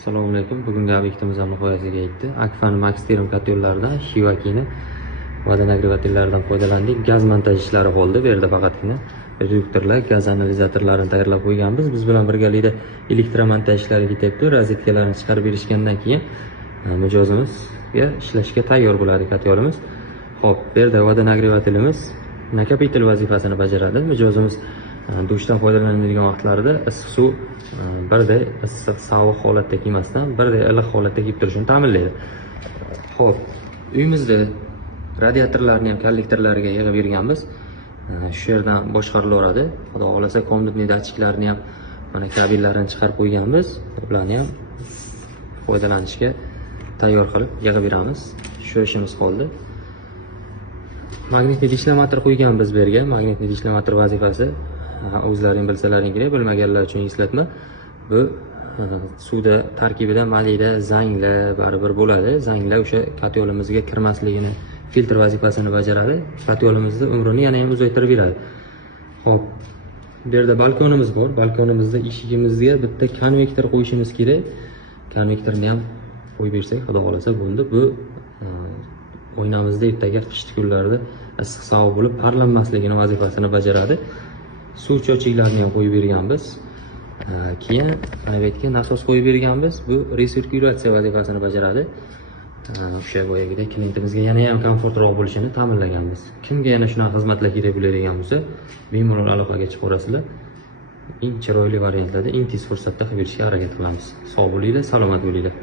Assalomu alaykum. Bugungi obyektimiz nihoyasiga yetdi. Akfa'ni Max terim kotyullaridan Shivakini vodonagrevatellaridan foydalandik. Gaz montaj ishlari bo'ldi. Bu yerda faqatgina reduktorlar, gaz analizatorlarini tayyorlab qo'yganmiz. Biz bilan birgalikda elektromontaj ishlari ketyapti. Rozetkalarni chiqarib berishgandan keyin mijozimizga ishlashga tayyor bo'ladi kotyolimiz. Xo'p, bu yerda vodonagrevatellimiz nakapitel vazifasini bajaradi. Mijozimiz dushdan foydalanadigan vaqtlarida issiq suv birday issiq sovuq holatda kelmasdan birday iliq holatda kelib turishini ta'minlaydi. Xo'p, uyimizda radiatorlarni ham kollektorlariga yig'ib berganmiz. Shu yerdan boshqarilaveradi. Xudo xolasa komnatniy datchiklarni ham mana kabellarini chiqarib qo'yganmiz. Ularni ham foydalanishga tayyor qilib yig'ib beramiz. Shu ishimiz qoldi. Magnitli dishlamator qo'yganmiz bu yerga. Magnitli dishlamator vazifasi o'zlaring bilsalaring kerak, bilmaganlar uchun eslatma. Bu suvda tarkibida malida zanglar baribir bo'ladi. Zanglar o'sha katyolimizga kirmasligini, filtr vazifasini bajaradi. Katyolimizni umrini yana ham uzaytirib beradi. Xo'p, bu yerda balkonimiz bor. Balkonimizda eshigimizga bitta konvektor qo'yishimiz kerak. Konvektorni ham qo'yib bersak, xudo xolasa bo'ldi. Bu oynamizda ertaga qishki kunlarda issiq sovuq bo'lib parlanmasligini vazifasini bajaradi. Suv cho'chiklarni ham qo'yib berganmiz. Keyin mana bu yerga nasos qo'yib berganmiz. Bu resirkulyatsiya vazifasini bajaradi. O'sha boyagidek klientimizga yana ham komfortroq bo'lishini ta'minlaganmiz. Kimga yana shunaqa xizmatlar kerak bo'ladigan bo'lsa, bemalol aloqaga chiqib ko'rasizlar. Eng chiroyli variantlarda eng tez fursatda qilib berishga harakat qilamiz. Sog' bo'linglar, salomat bo'linglar.